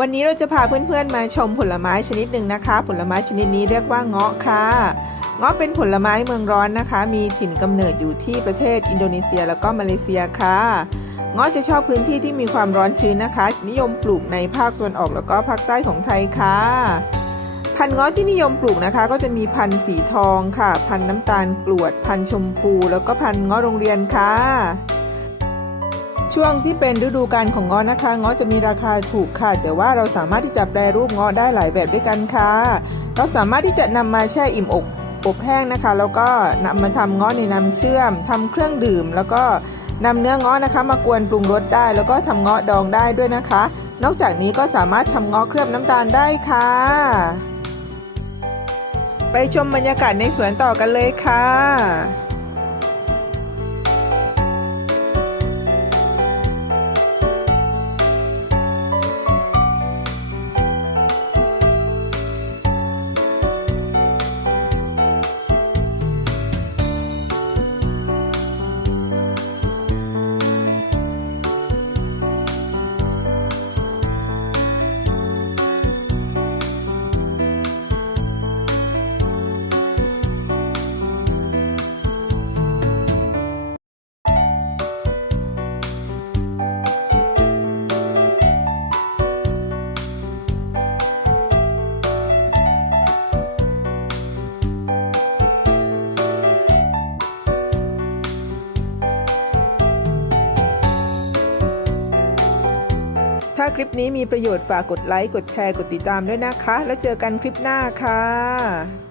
วันนี้เราจะพาเพื่อนๆมาชมผลไม้ชนิดหนึ่งนะคะ ผลไม้ชนิดนี้เรียกว่าเงาะค่ะเงาะเป็นผลไม้เมืองร้อนนะคะ มีถิ่นกำเนิดอยู่ที่ประเทศอินโดนีเซียแล้วก็มาเลเซียค่ะเงาะจะชอบพื้นที่ที่มีความร้อนชื้นนะคะ นิยมปลูกในภาคตะวันออกแล้วก็ภาคใต้ของไทยค่ะพันธุ์เงาะที่นิยมปลูกนะคะ ก็จะมีพันธุ์สีทองค่ะ พันธุ์น้ำตาลกรวด พันธุ์ชมพู แล้วก็พันธุ์เงาะโรงเรียนค่ะ ช่วงที่เป็นฤดูกาลของงาะนะคะงาะจะมีราคาถูกค่ะ แต่ว่าเราสามารถที่จะแปรรูปงาะได้หลายแบบด้วยกันค่ะ เราสามารถที่จะนำมาแช่อิ่มอกอบแห้งนะคะ แล้วก็นำมาทำเงาะในน้ำเชื่อมทำเครื่องดื่ม แล้วก็นำเนื้องาะนะคะ มากวนปรุงรสได้ แล้วก็ทำเงาะดองได้ด้วยนะคะ นอกจากนี้ก็สามารถทำเงาะเคลือบน้ำตาลได้ค่ะ ไปชมบรรยากาศในสวนต่อกันเลยค่ะ ถ้าคลิปนี้มีประโยชน์ฝากกดไลค์ กดแชร์ กดติดตามด้วยนะคะ แล้วเจอกันคลิปหน้าค่ะ